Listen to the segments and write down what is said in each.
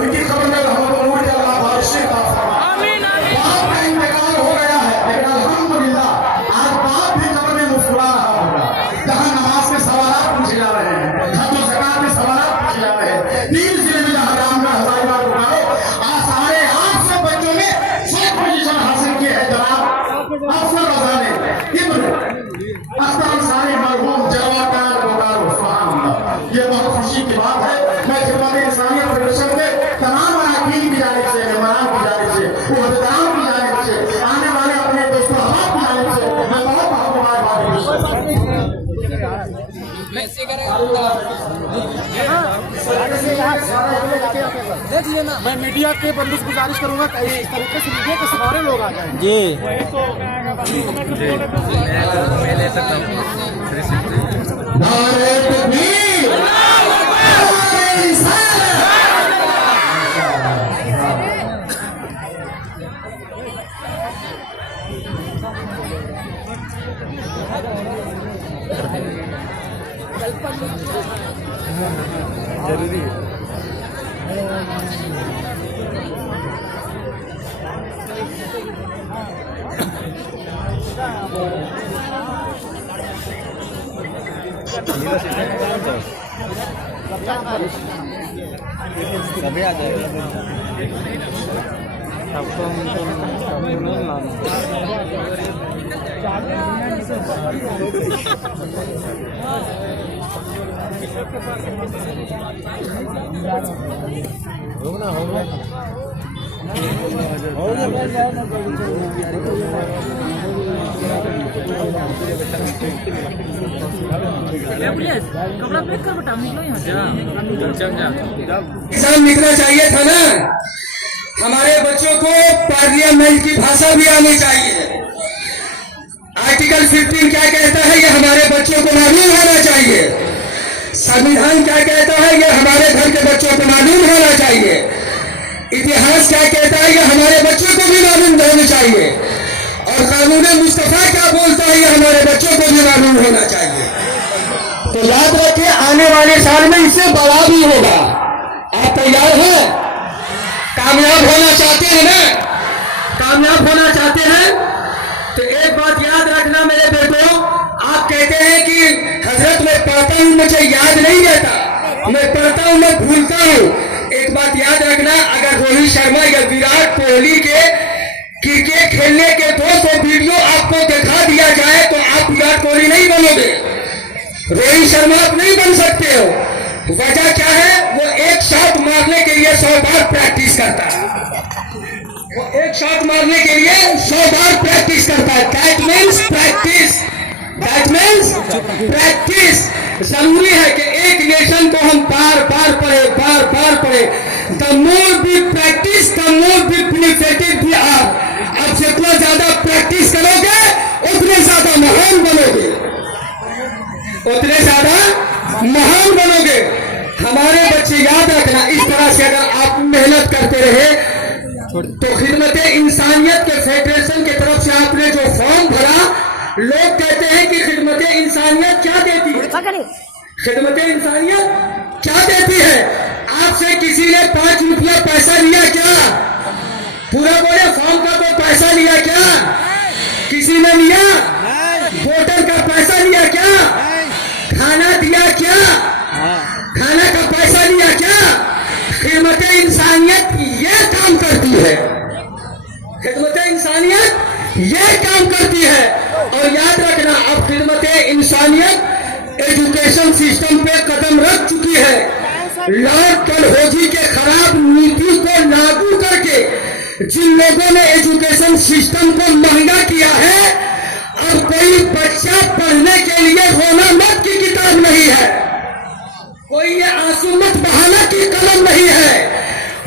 उनकी खबर में हो गया है, लेकिन अल्हम्दुलिल्लाह आज बाप भी कब्र में मुस्कुरा रहा होगा। जहाँ नमाज के सवालात पूछे जा रहे हैं, खत्म ज़कात के सवालात पूछे जा रहे हैं, 3 जिले में जहाँ राम का हज़ारिबाग रुकाओ, आज 850 बच्चों में 100 पोजीशन हासिल की है जनाब अफसर रज़ा ने। अख्तर अंसारी मरहूम जवाकार बोकार सुभान अल्लाह। ये बहुत खुशी की बात है। मैं खिदमत इंसानियत फेडरेशन के तमाम अरकान की जानिब से, मेहमान की जानिब से, उहदेदार की जानिब से, आने वाले अपने दोस्तों अहबाब की जानिब से मैं बहुत मुबारकबाद पेश करता हूं। देख लेना, मैं मीडिया के बंदों से गुजारिश करूंगा कि इस तरीके से मीडिया के सारे लोग आ जाएं। जी जरूरी है। सभी आ जाएगा सबको नहीं लाना। होगा होगा निकलना चाहिए था ना। हमारे बच्चों को पार्लियामेंट की भाषा भी आनी चाहिए। आर्टिकल 15 क्या कहता है, ये हमारे बच्चों को मालूम होना चाहिए। संविधान क्या कहता है, ये हमारे घर के बच्चों को मालूम होना चाहिए। इतिहास क्या कहता है, ये हमारे बच्चों को भी मालूम होना चाहिए। और कानून मुस्तफा क्या बोलता है, ये हमारे बच्चों को भी मालूम होना चाहिए। तो याद रखिए, आने वाले साल में इससे बड़ा भी होगा। आप तैयार हैं? कामयाब होना चाहते हैं ना? कामयाब होना चाहते हैं तो एक बात याद रखना मेरे बेटों। आप कहते हैं कि हजरत मैं पढ़ता हूँ, मुझे याद नहीं रहता, मैं पढ़ता हूँ मैं भूलता हूँ। एक बात याद रखना, अगर रोहित शर्मा या विराट कोहली के क्रिकेट खेलने के 200 वीडियो आपको दिखा दिया जाए तो आप विराट कोहली नहीं बनोगे, रोहित शर्मा आप नहीं बन सकते हो। वजह क्या है? वो एक शॉट मारने के लिए 100 बार प्रैक्टिस करता है। वो एक शॉट मारने के लिए 100 बार प्रैक्टिस करता है। That means practice, that means practice. जरूरी है कि एक लेसन को हम बार बार पढ़े, बार बार पढ़े। The more be practice the more be benefited भी आप। अब जितना ज्यादा प्रैक्टिस करोगे उतने ज्यादा महान बनोगे, उतने ज्यादा महान बनोगे। हमारे बच्चे याद रखना, इस तरह से अगर आप मेहनत करते रहे तो खिदमत इंसानियत के फेडरेशन की तरफ से आपने जो फॉर्म भरा, लोग कहते हैं कि खिदमत इंसानियत क्या देती है, खिदमत इंसानियत क्या देती है। आपसे किसी ने 5 रुपया पैसा लिया क्या? पूरा बोले, फॉर्म का कोई पैसा लिया क्या? किसी ने लिया? वोटर का पैसा लिया क्या? खाना दिया क्या? खाना का पैसा लिया क्या? खिदमत इंसानियत ये काम करती है, खिदमत इंसानियत ये काम करती है। और याद रखना, अब खिदमत इंसानियत एजुकेशन सिस्टम पे कदम रख चुकी है। लॉर्ड डलहौजी के खराब नीति को लागू करके जिन लोगों ने एजुकेशन सिस्टम को महंगा किया है, अब कोई बच्चा पढ़ने के लिए रोना मत की किताब नहीं है, कोई ये आंसू मत बहाना की कलम नहीं है।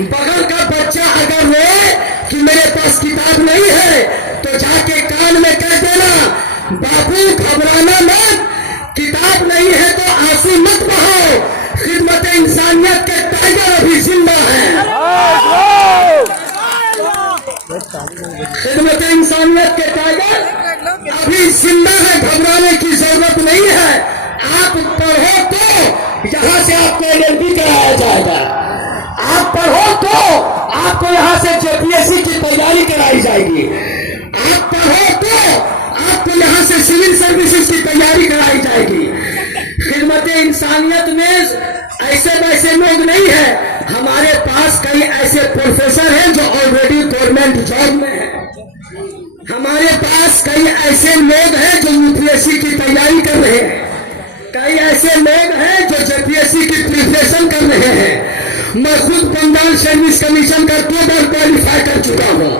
बगल का बच्चा अगर रोए कि मेरे पास किताब नहीं है तो जाके कान में कह देना, बाबू घबराना मत, किताब नहीं है तो आंसू मत बहाओ, खिदमत इंसानियत के टाइगर अभी जिंदा है। खिदमत इंसान इंसानियत के टाइगर अभी जिंदा है, घबराने की जरूरत नहीं है। आप पढ़ो तो यहाँ से आपको LLB कराया जाएगा, आप पढ़ो तो आपको यहाँ से JPSC की तैयारी कराई जाएगी, आप पढ़ो तो आपको यहाँ से सिविल सर्विसेज की तैयारी कराई जाएगी। खिदमत इंसानियत में ऐसे वैसे लोग नहीं है, हमारे पास कई ऐसे प्रोफेसर हैं जो ऑलरेडी गवर्नमेंट जॉब में हैं, हमारे पास कई ऐसे लोग हैं जो UPSC की तैयारी कर रहे हैं, कई ऐसे लोग हैं जो JPSC की प्रिपरेशन कर रहे हैं। मैं खुद बंगाल सर्विस कमीशन का 2 बार क्वालिफाई कर चुका हूँ,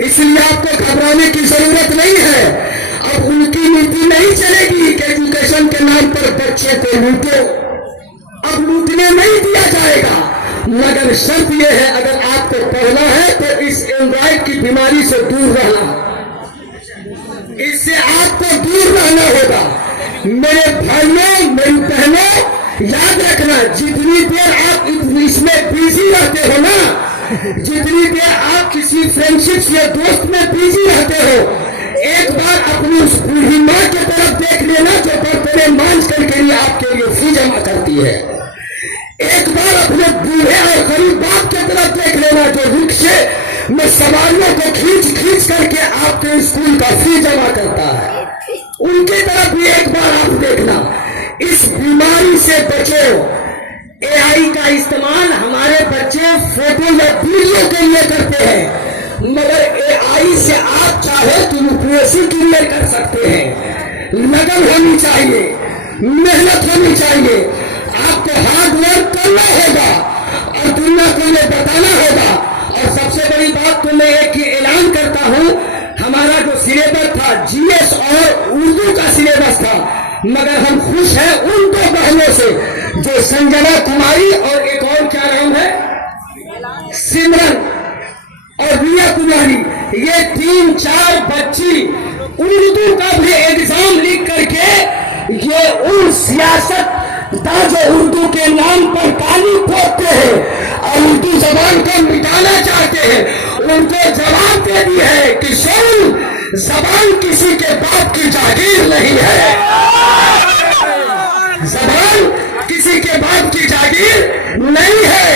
इसलिए आपको घबराने की जरूरत नहीं है। अब उनकी नीति नहीं चलेगी कि एजुकेशन के नाम पर बच्चे को लूटो, अब लूटने नहीं दिया जाएगा, मगर शर्त यह है अगर आपको पढ़ना है तो इस एंड्रॉइड की बीमारी से दूर रहना, इससे आपको दूर रहना होगा। मेरे भाइयों मेरी बहनों, याद रखना, जितनी देर आप इसमें बिजी रहते हो ना, जितनी देर आप किसी फ्रेंडशिप या दोस्त में बिजी रहते हो, एक बार अपनी उस बूढ़ी माँ की तरफ देख लेना जो बर्तने मांझ करके लिए आपके लिए फी जमा करती है। एक बार अपने बूढ़े और गरीब बाप की तरफ देख लेना जो रिक्शे में सवारियों को खींच खींच करके आपके स्कूल का फी जमा करता है, उनकी तरफ भी एक बार आप देखना। इस बीमारी से बचो। AI का इस्तेमाल हमारे बच्चे फोटो या वीडियो के लिए करते हैं, मगर AI से आप चाहे तो UPSC क्लियर कर सकते हैं। लगन होनी चाहिए, मेहनत होनी चाहिए, आपको हार्ड वर्क करना होगा और दुनिया को ये बताना होगा। और सबसे बड़ी बात तो मैं एक ही ऐलान करता हूँ, हमारा जो सिलेबस था GS और उर्दू का सिलेबस था, मगर हम खुश हैं उन 2 बहनों से जो संजना कुमारी और एक और क्या नाम है, सिमरन और रिया कुमारी, ये 3-4 बच्ची उर्दू का भी एग्जाम लिख करके ये उन सियासत जो उर्दू के नाम पर ताली ठोकते हैं और उर्दू जबान को मिटाना चाहते हैं, उनको जवाब दे दी है कि सुन, जबान किसी के बाप की जागीर नहीं है, जबान किसी के बाप की जागीर नहीं है।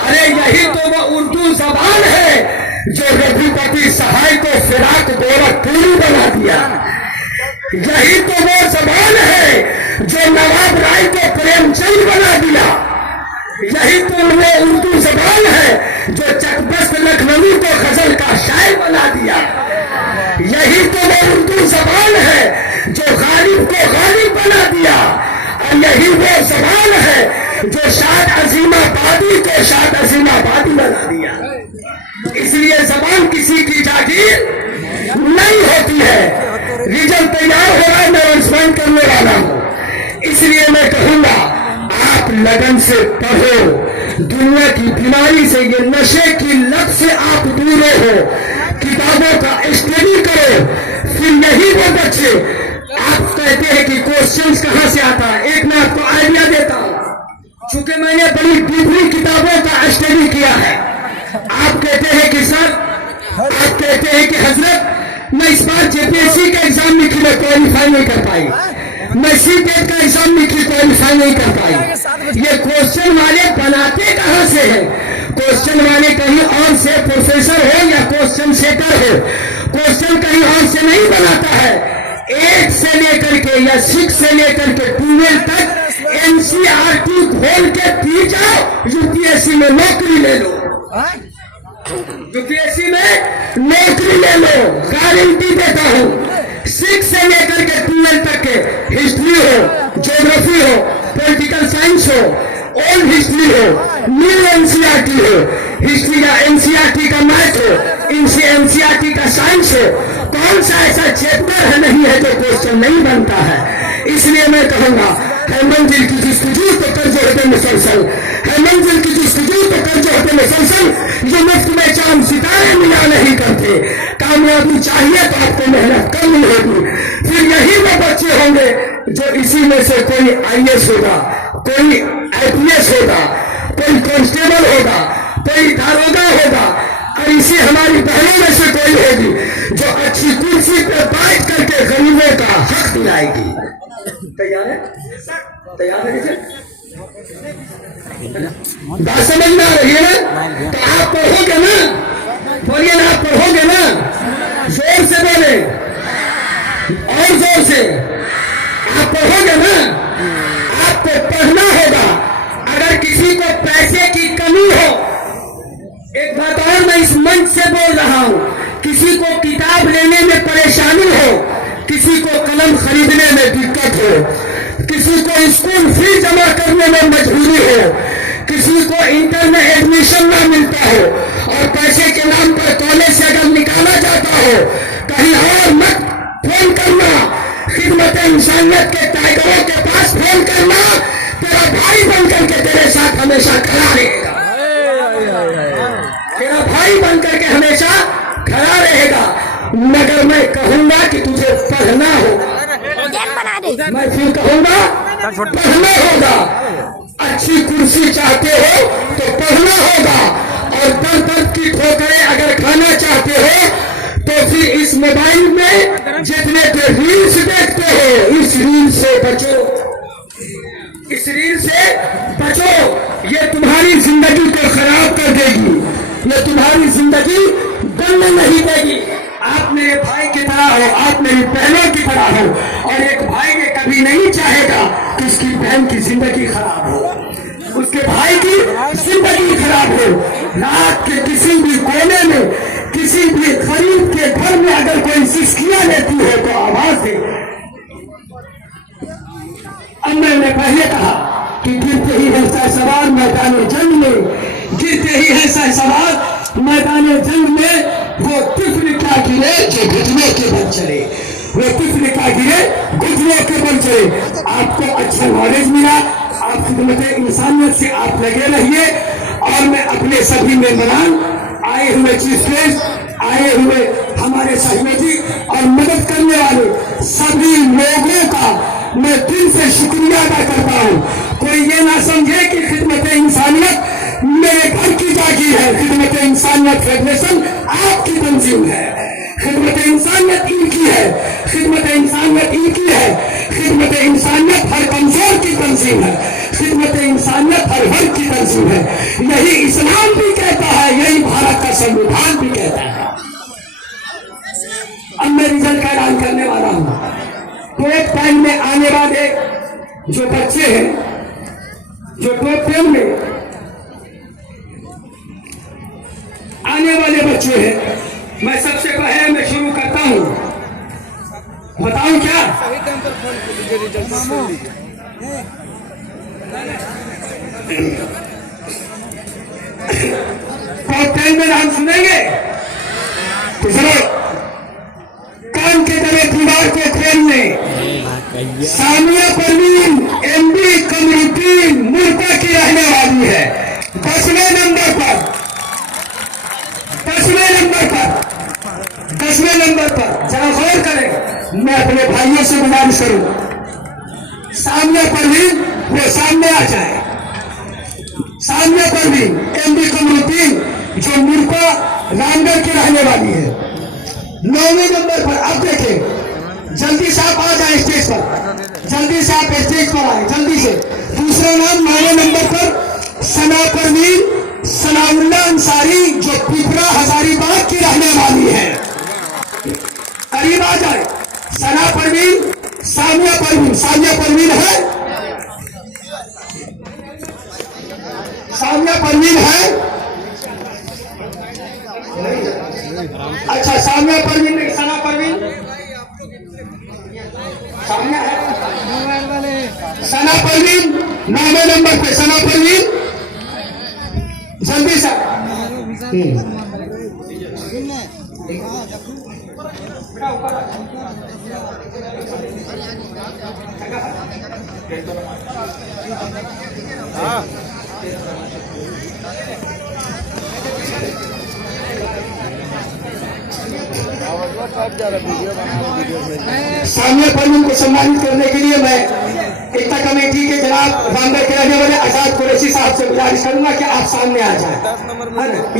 अरे यही तो वो उर्दू जबान है जो रघुपति सहाय को फिराक गोरखपुरी बना दिया, यही तो वो जबान है जो नवाब राय को प्रेमचंद बना दिया, यही तो वो उर्दू जबान है जो चकबस्त लखनवी को गजल का शायर बना दिया, यही तो वो उर्दू जबान है जो गालिब को गालिब बना दिया, और यही वो जबान है जो शाद अजीमाबादी को शाद अजीमाबादी बना दिया। इसलिए जबान किसी की जागीर नहीं होती है। रिजल्ट तैयार हो रहा है, मैं अनाउंसमेंट करने वाला हूँ, इसलिए मैं कहूंगा आप लगन से पढ़ो, दुनिया की बीमारी से, ये नशे की लत से आप दूर हो, किताबों का स्टडी करो। फिर यही वो बच्चे, आप कहते हैं कि क्वेश्चंस कहां से आता है, एक मैं आपको आइडिया देता हूं, चूंकि मैंने बड़ी डीपली किताबों का स्टडी किया है। आप कहते हैं कि सर, आप कहते हैं कि हजरत मैं इस बार JPSC का एग्जाम लिखी, मैं क्वालिफाई नहीं कर पाई, मैं CTET का एग्जाम लिखी, क्वालिफाई नहीं कर पाई। ये क्वेश्चन वाले बनाते कहां से हैं? क्वेश्चन वाले कहीं और से प्रोफेसर हो या क्वेश्चन सेटर हो, क्वेश्चन कहीं और से नहीं बनाता है। 8 से लेकर के या 6 से लेकर के 12 तक NCERT खोल के पी जाओ, UPSC में नौकरी ले लो, UPSC में नौकरी ले लो, गारंटी देता हूं। 6 से लेकर के 12 तक के हिस्ट्री हो, ज्योग्राफी हो, पॉलिटिकल साइंस हो, ओल्ड हिस्ट्री हो, न्यू NCERT हो, हिस्ट्री या NCERT का मैथ हो, NCERT का साइंस हो, कौन सा ऐसा चैप्टर है नहीं है जो क्वेश्चन नहीं बनता है। इसलिए मैं कहूंगा, है मंजिल की जुस्तजू तो कर जो होते मुसलसल, है मंजिल की जुस्तजू तो कर जो होते मुसलसल, ये मुफ्त में चांद सितारे मिला नहीं करते। कामयाबी चाहिए तो आपको मेहनत करनी होगी। फिर यही वो बच्चे होंगे जो इसी में से कोई IAS होगा, कोई IPS होगा, कोई कांस्टेबल होगा, कोई दारोगा होगा, और इसी हमारी बहनों में से कोई होगी जो अच्छी कुर्सी पे बैठ करके गरीबों का हक दिलाएगी। तैयार है? तैयार है नीचे? बात समझ में आ रही है ना? तो आप पढ़ोगे ना, बोलिए ना, आप पढ़ोगे ना, जोर से बोले और जोर से, आप पढ़ोगे ना, आपको पढ़ना होगा। अगर किसी को पैसे की कमी हो, एक बात और मैं इस मंच से बोल रहा हूं, किसी को किताब लेने में परेशानी हो, किसी को कलम खरीदने में दिक्कत हो, किसी को स्कूल फीस जमा करने में मजबूरी हो, किसी को इंटर में एडमिशन ना मिलता हो और पैसे के नाम पर कॉलेज से अगर निकाला जाता हो, कहीं और मत फोन करना, खिदमत इंसानियत के टाइगरों के पास फोन करना, तेरा भाई बनकर के तेरे साथ हमेशा खड़ा रहेगा, तेरा भाई बनकर के हमेशा खड़ा रहेगा। मगर मैं कहूंगा कि तुझे पढ़ना होगा, मैं फिर कहूंगा पढ़ना होगा। अच्छी कुर्सी चाहते हो तो पढ़ना होगा, और दर्द दर्द की ठोकरें अगर खाना चाहते हो तो फिर इस मोबाइल में जितने भी रील्स देखते हो, इस रील से बचो, इस रील से बचो। ये तुम्हारी जिंदगी को खराब कर देगी, ये तुम्हारी जिंदगी बनने नहीं देगी। आप मेरे भाई की तरह हो, आप मेरी बहनों की तरह हो, और एक भाई ने कभी नहीं चाहेगा कि उसकी बहन की जिंदगी खराब हो, उसके भाई की जिंदगी खराब हो। रात के किसी भी कोने में, किसी भी गरीब के घर में अगर कोई सिस्कियां लेती है तो आवाज दे। अब मैंने पहले कहा कि गिरते ही है सवार मैदान जंग में, गिरते ही है सवार मैदान जंग में, वो तिफल क्या गिरे जो घुटने के बल चले, वो तिफल क्या गिरे घुटने के बल चले। आपको अच्छा नॉलेज मिला, आप खिदमत इंसानियत से आप लगे रहिए, और मैं अपने सभी मेहमान, आए हुए चीफ गेस्ट, आए हुए हमारे सहयोगी और मदद करने वाले सभी लोगों का मैं दिल से शुक्रिया अदा करता हूँ। कोई ये ना समझे कि खिदमत इंसानियत मेरे घर की जागीर है, खिदमत इंसानियत फेडरेशन आपकी तंजीम है, खिदमत इंसानियत इनकी है, खिदमत इंसानियत इनकी है, खिदमत इंसानियत हर कमजोर की तंजीम है, खिदमत इंसानियत हर वर्ग की तंजीम है। यही इस्लाम भी कहता है, यही भारत का संविधान भी कहता है। अब मैं रिजल्ट का ऐलान करने वाला हूँ। तो एक टाइम में आने वाले जो बच्चे हैं, जो टॉप 10 में आने वाले बच्चे हैं, मैं सबसे पहले मैं शुरू करता हूं। बताऊं क्या? टॉप 10 में नाम सुनेंगे तो जरूर कान के तरह दीवार को खेलने, सामिया परवीन एमडी कमरुद्दीन मुर्ता की रहने वाली है 10वें नंबर पर, 10वें नंबर पर जरा गौर करें। मैं अपने भाइयों से गुजारिश करूं, सामने परवीन वो सामने आ जाए, सामने परवीन एमडी कमरुद्दीन जो मुर्ता रामगढ़ की रहने वाली है 9वें नंबर पर। अब देखें, जल्दी से आप आ जाए स्टेज पर, जल्दी से आप स्टेज पर आए, जल्दी से। दूसरा नाम 9वें नंबर पर सना परवीन सनाउल्ला अंसारी जो पिपरा हजारीबाग की रहने वाली है, करीब आ जाए। सना परवीन, सामिया परवीन, सामिया परवीन है, सामिया परवीन है, अच्छा सामिया परवीन नहीं, सना परवीन सामने है, सना परवीन 9वें नंबर पे, सना परवीन जल्दी से। सामिया परवीन को सम्मानित करने के लिए मैं एकता कमेटी के जनाब रामगढ़ के रहने वाले आजाद कुरैशी साहब से गुजारिश करूंगा कि आप सामने आ जाए।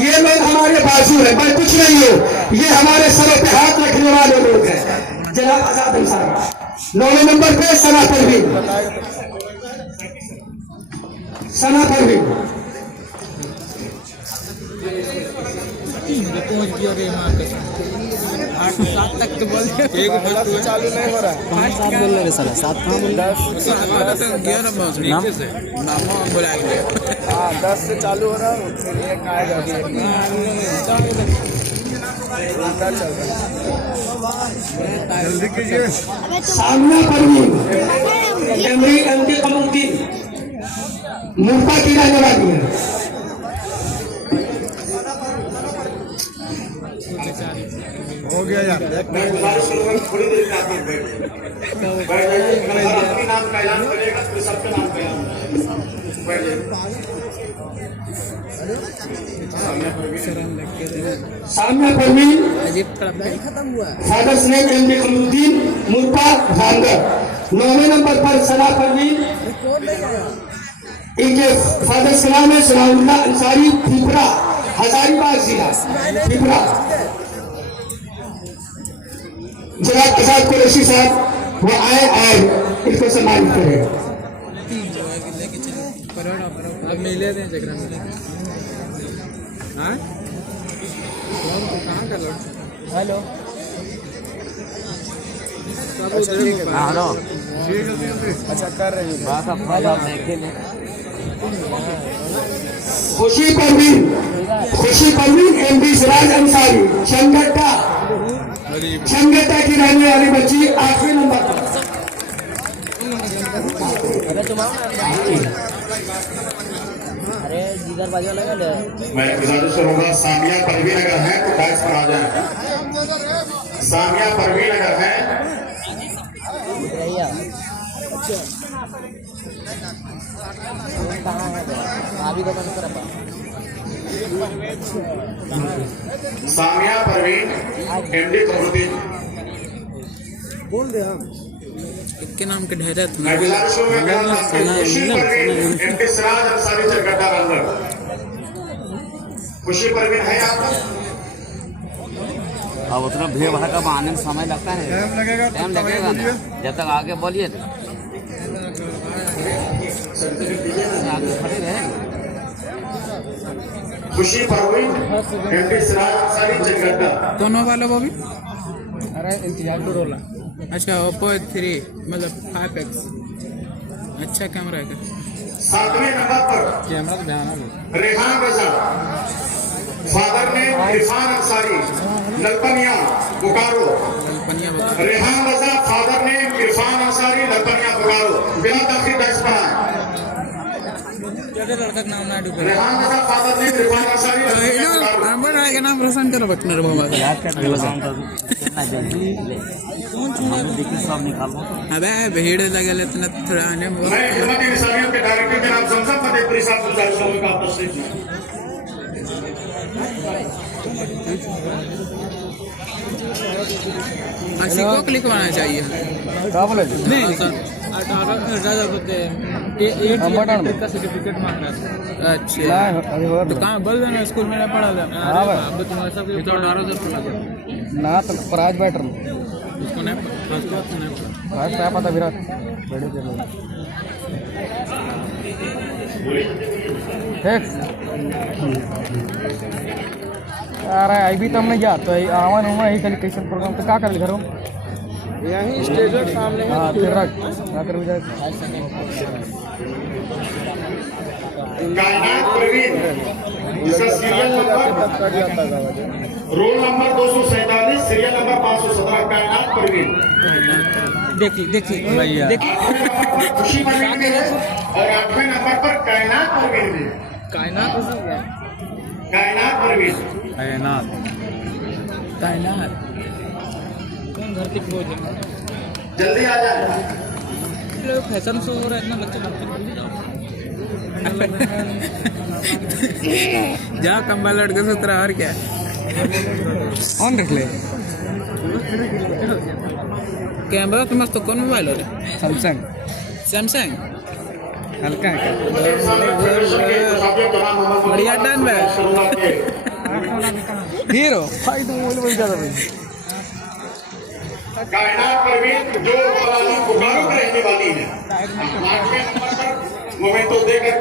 ये लोग हमारे बाजू है, मैं कुछ नहीं हूँ, ये हमारे सरों पे हाथ रखने वाले लोग हैं। जनाब आजाद अंसारी 9वें नंबर पे सना परवीन, सना परवीन। पहुंच गया रे मां कसम 8-7 तक तो बोल एक बस चालू नहीं हो रहा है 5-7 बोल रहे साला 7 कहां बोल 10 11 बस नीचे से नाम बुलाएंगे हां 10 से चालू हो रहा है फिर ये आएगा जल्दी कीजिए। सामना परवीन एमडी कमुद्दीन मुर्फा की रहने वाली है। हो गया यार मैं गुजारिश करूंगा कि थोड़ी देर में आप लोग बैठ जाइए। आपके नाम का ऐलान करेगा तो सबके नाम का ऐलान बैठ जाइए। सामना परवीन खत्म हुआ फादर्स नेम एमडी कमुद्दीन मुर्फा भांगर। 9वें नंबर पर सना परवीन, इनके फादर्स का नाम है सनाउल्लाह अंसारी पिपरा, हजारीबाग जिला पिपरा। जनाब आजाद कुरैशी साहब वो आए और इनको सम्मानित करें। अब मिले थे जगरा मिले हाँ कौन तो कहाँ का लौट हेलो हेलो अच्छा कर रहे हैं बात आप देखे खुशी परवीन एमडी सिराज अंसारी चंगट्टा की रहने वाली बच्ची 8वें नंबर पर। अरे जिधर बाजू लगा ले मैं गुजारिश करूंगा सामिया परवीन अगर है तो डायस पर आ जाए। सामिया परवीन अगर है अभी तो बंद करा सामिया परवीन एमडी कमुद्दीन बोल दे हम इसके नाम के ढेरे मैं गुजारिश करूंगा खुशी परवीन एमडी सिराज अंसारी चरगड्डा रंगल। खुशी परवीन है आप अब उतना भीड़ भाड़ का आने में समय लगता है, टाइम लगेगा ना, जब तक आगे बोलिए आगे खड़े रहे। खुशी परवीन एमडी सिराज अंसारी चरगड्डा। दोनों वाला वो भी अरे इंतजार तो रोला अच्छा ओप्पो 3 मतलब 5x अच्छा कैमरा है 7वें नंबर पर कैमरा तो ध्यान रेहान रजा, फादर ने इरफान अंसारी ललपनिया बोकारो। रेहान रजा फादर ने इरफान अंसारी ललपनिया बोकारो। बिना तखरीर दर्ज पर आए। लड़का का नाम ना डूबे रेहान रजा फादर ने इरफान अंसारी ललपनिया बोकारो। नंबर आएगा नाम रोशन करो बकनर बाबा याद करने कितना जल्दी हमें देखिए सब निकालो। अबे भीड़ लगे इतना थोड़ा आने में मैं खिदमत इंसानियत के डायरेक्टर जनाब जमजम फतेहपुरी साहब से गुजारिश करूंगा आप तशरीफ लाएं। अस्सी को क्लिक होना चाहिए नहीं 18,000 का सर्टिफिकेट मांग रहा था। अच्छा तो कहाँ बोल देना स्कूल में पढ़ा था अब तुम्हारे सब 18,000 ना तो प्राइज बैटर उसको नहीं आज क्या पता विराट बड़े ठीक अरे आई भी तमने जा तो आवन हुआ ही कल कैसे प्रोग्राम तो क्या कर घर यहीं स्टेज के सामने है हाँ फिर रख क्या कर जाए कायनात परवीन इसका serial number roll number 247 serial number 517 कायनात परवीन। देखिए खुशी परवीन के है और 8वें नंबर पर कायनात परवीन है। कायनात परवीन कायनात कौन घर की खोज है जल्दी आ जाए। फैशन शो हो रहा है इतना बच्चा जहाँ कम्बल लड़के से उतरा और क्या ऑन रख ले कैमरा तो मस्त कौन मोबाइल हो रहा है सैमसंग हल्का है बढ़िया डन है हीरो फाइट बोल बोल ज्यादा भाई कायनात परवीन जो पलानी बोकारो में रहने वाली है 8वें नंबर पर मोमेंटो देकर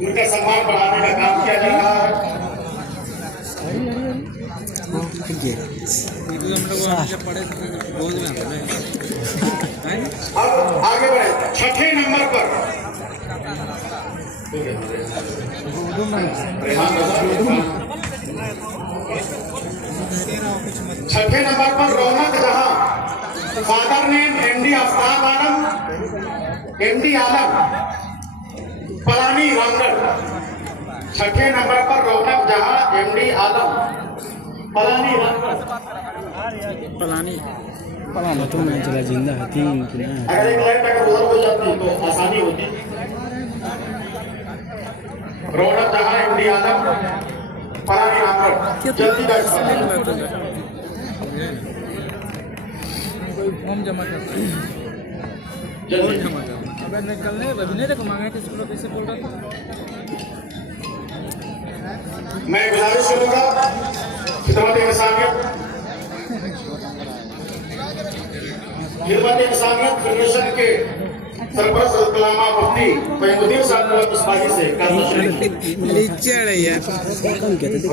उनका सम्मान बढ़ाने का काम किया जा रहा है। अब आगे बढ़े 6ठे नंबर पर छठे नंबर पर रौनक जहां फादर नेम एमडी आफ्ताब आलम एमडी आलम पलानी रामगढ़। छठे नंबर पर रौनक जहां एमडी आलम पलानी रामगढ़। पलाना तो मैं चला जिंदा है 3 की ना अगर एक लाइन अगर उधर हो जाती तो आसानी होती। रौनक जहां एमडी आलम पलानी रामगढ़ जल्दी बैठ फॉर्म जमा कर जल्दी अबे निकलने अभी नहीं देखो मांगा किसी को कैसे बोल रहा था। मैं गुजारिश करूंगा खिदमत इंसानियत फेडरेशन के सरपरस्त कलामा मुफ्ती महमूदीन साहब मुस्ताफी से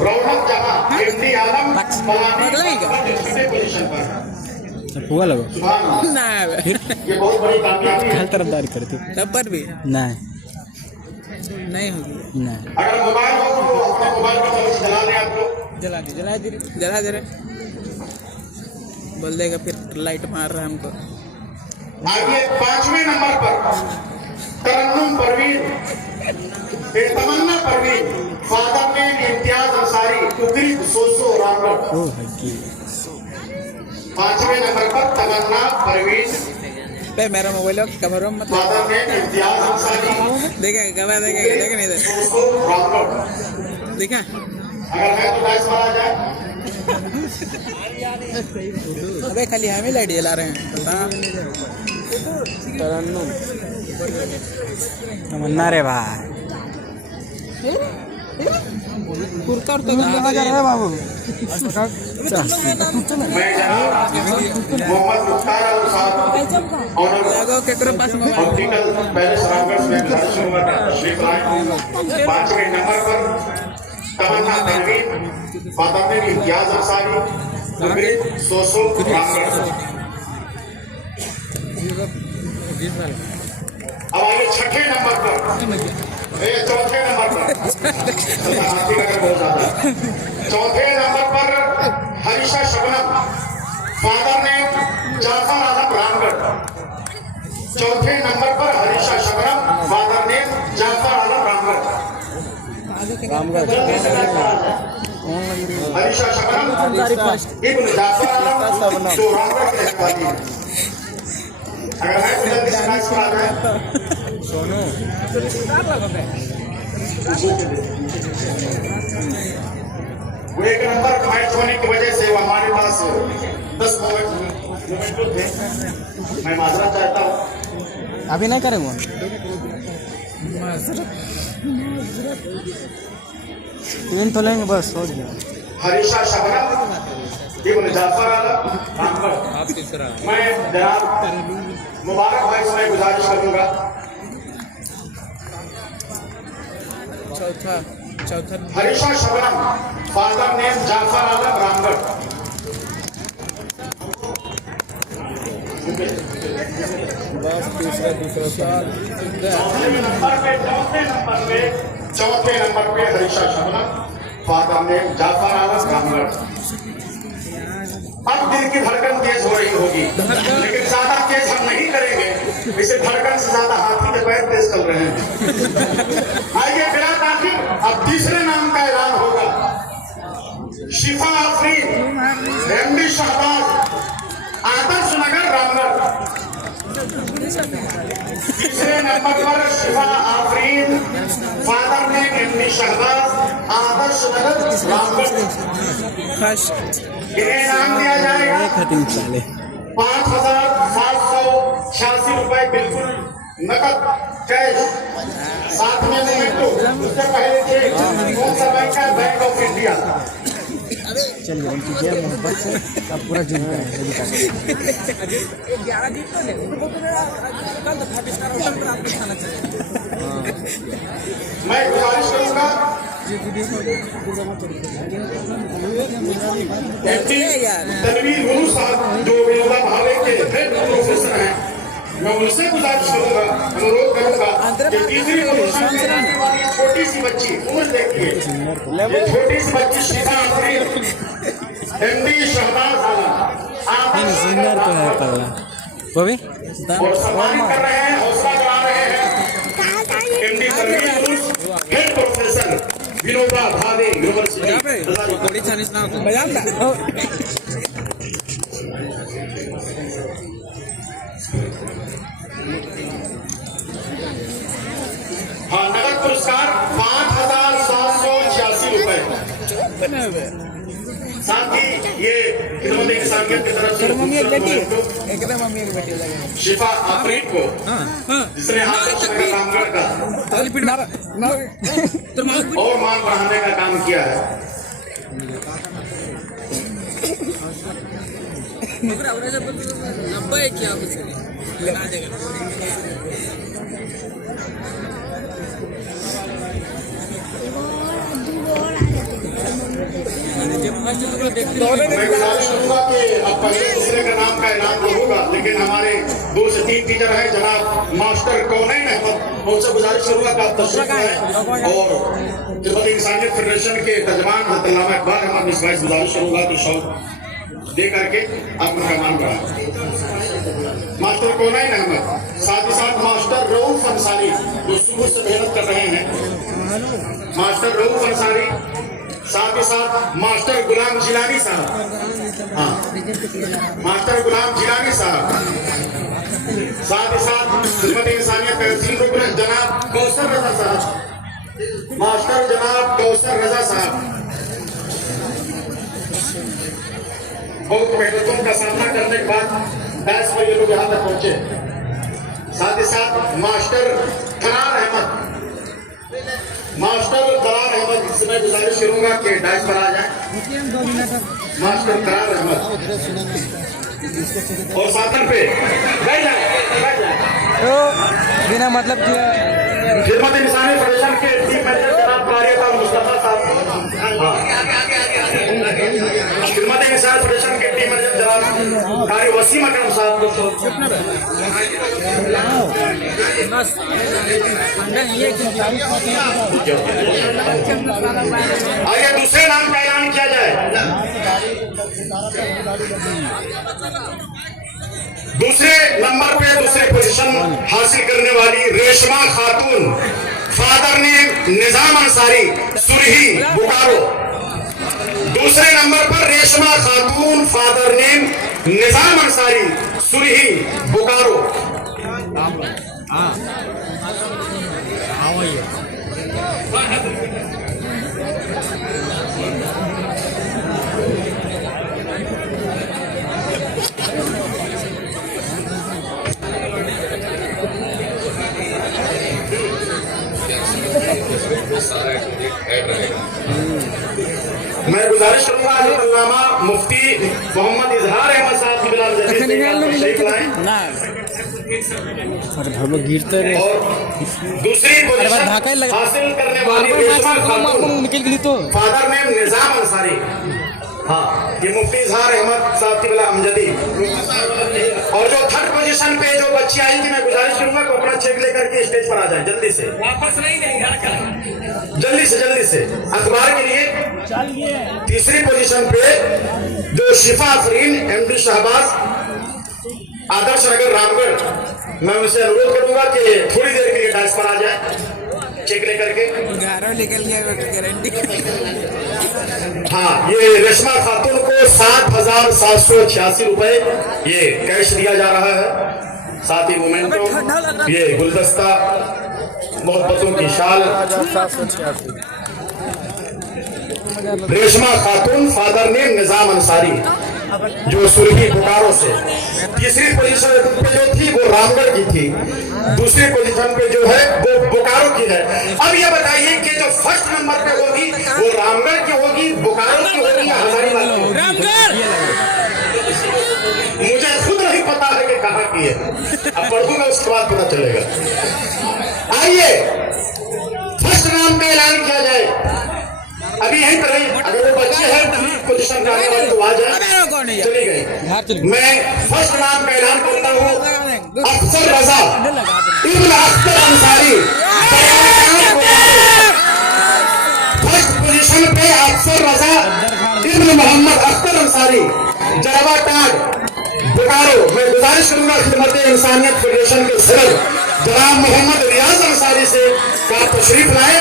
रौनक जहां एमडी आलम पलानी पोजीशन पर हुआ लगो सुभान ना ये बहुत बड़ी कामयाबी है। हर तरफदारी करती रबर भी नहीं होगी नहीं अगर मोबाइल हो तो अपने मोबाइल का टॉर्च जला दें आप लोग। जला दे रहे बोल देगा फिर लाइट मार रहा है हमको। आगे 5वें नंबर पर तरन्नुम परवीन तमन्ना परवीन फादर ने इम्तियाज अंसारी टुकरी सोसो रामगढ़। ओ हकी 5वें नंबर पर तमन्ना परवीन पे मेरा मोबाइल कमरों में फादर ने इम्तियाज अंसारी देखेगा कब देखेगा देख नहीं दे सोसो रामगढ़। देखा अगर है तो गाइस मारा जाए। अबे खाली हम ही लाइट जला रहे हैं बता तमन्ना रे भाई कुर्ता तो बाबू मैं जनाब मोहम्मद मुख्तार अल साहब लगो केकरो पास मोबाइल हॉस्पिटल पैलेस रामगढ़ में गुजारिश करूंगा तशरीफ लाएं। 5वें नंबर पर तमन्ना परवीन फादर ने इम्तियाज अंसारी टुकरी सोसो रामगढ़। अब आइए 6ठे नंबर पर चौथे नंबर पर चौथे नंबर पर हरीशा शबनम फादर ने जाफर आलम रामगढ़। चौथे नंबर पर हरीशा शबनम फादर ने जाफर आलम रामगढ़। हरीशा शबनम इब्न जाफर आलम जो रामगढ़ के रहने वाली है। अगर है तो जल्दी से नाइस करा दें। सोनू वो एक नंबर मैच होने की वजह से वो हमारे पास 10 मोमेंट थे। मैं माजरा चाहता हूँ। अभी नहीं करेंगे तीन तो लेंगे बस हो गया हरीशा शबनम इब्न जाफर आलम रामगढ़। मैं जनाब मुबारक भाई से मैं गुजारिश करूंगा। चौथा हरीशा शबनम फादर नेम जाफर आलम रामगढ़। चौथे नंबर पे हरीशा शबनम फादर नेम जाफर आलम रामगढ़। अब दिल की धड़कन तेज हो रही होगी लेकिन ज्यादा तेज हम नहीं करेंगे। इसे धड़कन से ज्यादा हाथी के पैर तेज चल रहे हैं। आइए बिना ताकीद अब तीसरे नाम का ऐलान होगा। शिफा आफरीन एमडी शहबाज आदर्श नगर रामगढ़। तीसरे नंबर पर शिफा आफरीन फादर ने एमडी शहबाज आदर्श नगर रामगढ़। इन्हें इनाम दिया जाएगा 5,786 रुपए बिल्कुल नकद कैश साथ में मोमेंटो। उससे पहले थे कौन सा बैंक है? Bank of India. दिया था। चलिए उनकी जय मोहब्बत से अब पूरा जुम करेंगे मैं गुजारिश करूंगा तनवीर गुरु साहब जो विनोबा भावे के हेड प्रोफेसर हैं, मैं उनसे गुजारिश करूंगा, अनुरोध करूंगा कि तीसरी पोजीशन में रहने वाली छोटी सी बच्ची, उम्र देखिए, ये छोटी सी बच्ची शिफा अफरीन, एमडी शहबाज आलम सिंगर तो है पगला वो भी और सम्मानित कर रहे हैं, हौसला बढ़ा रहे हैं एमडी तनवीर गुरु head professor Vinoba Bhave university. हाँ, नगद पुरस्कार 5,786 रुपए। साथ ही ये खिदमत इंसानियत की तरफ से एकदम अमीर बेटी लगे शिफा आफरीन को, जिसने रामगढ़ का और मान बढ़ाने का काम किया है। मैं गुजारिश करूंगा कि अब पहले दूसरे का नाम का ऐलान तो होगा, लेकिन हमारे 2 से 3 टीचर हैं, जनाब मास्टर कौनैन अहमद, उनसे गुजारिश करूंगा कि आप तशरीफ लाएं और खिदमत इंसानियत फेडरेशन के तर्जमान अल्लामा इकबाल अहमद मिसबाह से गुजारिश करूंगा कि शौक दे करके आप मेहमान बढ़ाएं। मास्टर कौनैन अहमद, साथ ही साथ मास्टर रऊफ अंसारी जो सुबह से मेहनत कर रहे हैं, मास्टर रऊफ अंसारी, साथ ही साथ मास्टर गुलाम जिलानी साहब, हाँ मास्टर गुलाम जिलानी साहब, साथ ही साथ खिदमत इंसानियत का तहसील रुकन जनाब कौसर रजा साहब, मास्टर जनाब कौसर रजा साहब बहुत मेहनतों का सामना करने के बाद बैच पर ये लोग यहाँ तक पहुंचे। साथ ही साथ मास्टर करार अहमद, मास्टर करार अहमद, जिससे मैं गुजारिश करूंगा कि डाइस पर आ जाए। मास्टर करार अहमद और साथन पे बैठ जाए तो बिना मतलब कि खिदमत इंसानी फेडरेशन के टीम मैनेजर जनाब कार्यपाल मुस्तफा साहब, खिदमत इंसानी फेडरेशन के टीम मैनेजर जनाब कारी वसीम अकरम साहब, आइए दूसरे नाम का ऐलान किया जाए। दूसरे नंबर पे दूसरे पोजीशन हासिल करने वाली रेशमा खातून, फादर नेम निजाम अंसारी, सुरही बोकारो। दूसरे नंबर पर रेशमा खातून, फादर नेम निजाम अंसारी, सुरही बोकारो। मैं गुजारिश करूंगा अल्लामा मुफ्ती मोहम्मद इजहार अहमद साहब की बिलाल जमीन गिरते रहे और दूसरी पोजीशन हासिल करने वाली रेशमा खातून, निकल गई तो फादर नेम निजाम अंसारी, हाँ ये मुफ्ती इजहार अहमद साहब की बिला अमजदी। और जो थर्ड पोजीशन पे जो बच्ची आई थी, मैं गुजारिश करूंगा कि अपना चेक लेकर के स्टेज पर आ जाए जल्दी से, वापस नहीं जल्दी से अखबार के लिए। तीसरी पोजीशन पे जो शिफा अफरीन, एमडी शहबाज, आदर्श नगर रामगढ़, मैं उनसे अनुरोध करूंगा कि थोड़ी देर के लिए डांस पर आ जाए चेक लेकर के। निकल गया गारंटी। हाँ, ये रेशमा खातून को 7,786 रुपए ये कैश दिया जा रहा है। साथ ही मोमेंटो, ये गुलदस्ता, मोहब्बतों की शाल, रेशमा खातून, फादर नेम निजाम अंसारी। जो सुरही बोकारो से। तीसरी पोजीशन पे जो थी वो रामगढ़ की थी, दूसरी पोजीशन पे जो है वो बोकारो की है। अब ये बताइए कि जो फर्स्ट नंबर पे होगी वो रामगढ़ की होगी, बोकारो की होगी या हमारी वाली होगी? मुझे खुद नहीं पता है कि कहाँ की है, अब पढ़ूंगा उसके बाद पता चलेगा। आइए फर्स्ट नाम का ऐलान किया जाए। अभी यहीं पर रही, अगर वो बच्चे हैं पोजीशन जाने वाले तो आ जाए। चली गई। मैं फर्स्ट नाम का ऐलान करता हूँ, अख्तर रजा इब्न अख्तर अंसारी। फर्स्ट पोजीशन पे अख्तर रजा इब्न मोहम्मद अख्तर अंसारी, जराबाटाड बोकारो। मैं गुजारिश करूंगा खिदमत इंसानियत फेडरेशन के सदर जनाब मोहम्मद रियाज अंसारी से तशरीफ लाए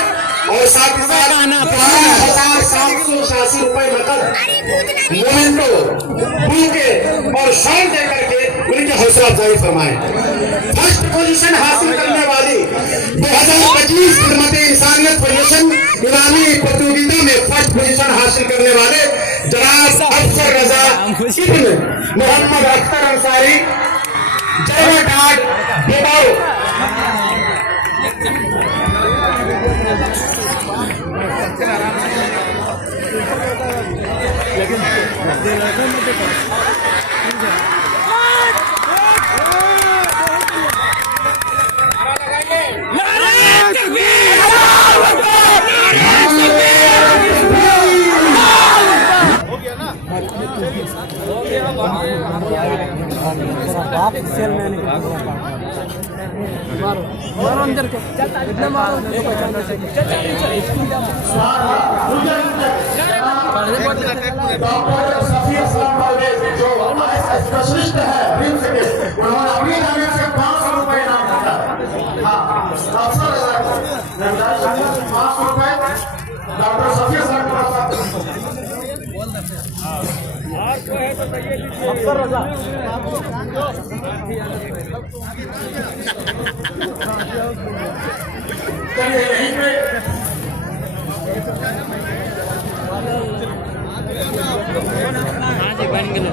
और साथ ही साथ 12,786 रुपए नकद मोमेंटो बुके और शान दे करके उनकी हौसला अफजाई फरमाए। फर्स्ट पोजीशन हासिल करने वाली 2025 खिदमत इंसानियत फेडरेशन इनामी प्रतियोगिता में फर्स्ट पोजीशन हासिल करने वाले जनाब अख्तर रजा इब्न मोहम्मद अख्तर अंसारी, जराबाटाड बोकारो। मारो अंदर के इतना मारो स्पेशलिस्ट है उन्होंने अपनी जाने से 500 रुपए इनाम रखा। अफसर 500 रुपए डॉक्टर सफी अफसर रजा। चलिए यहीं पे बन गए।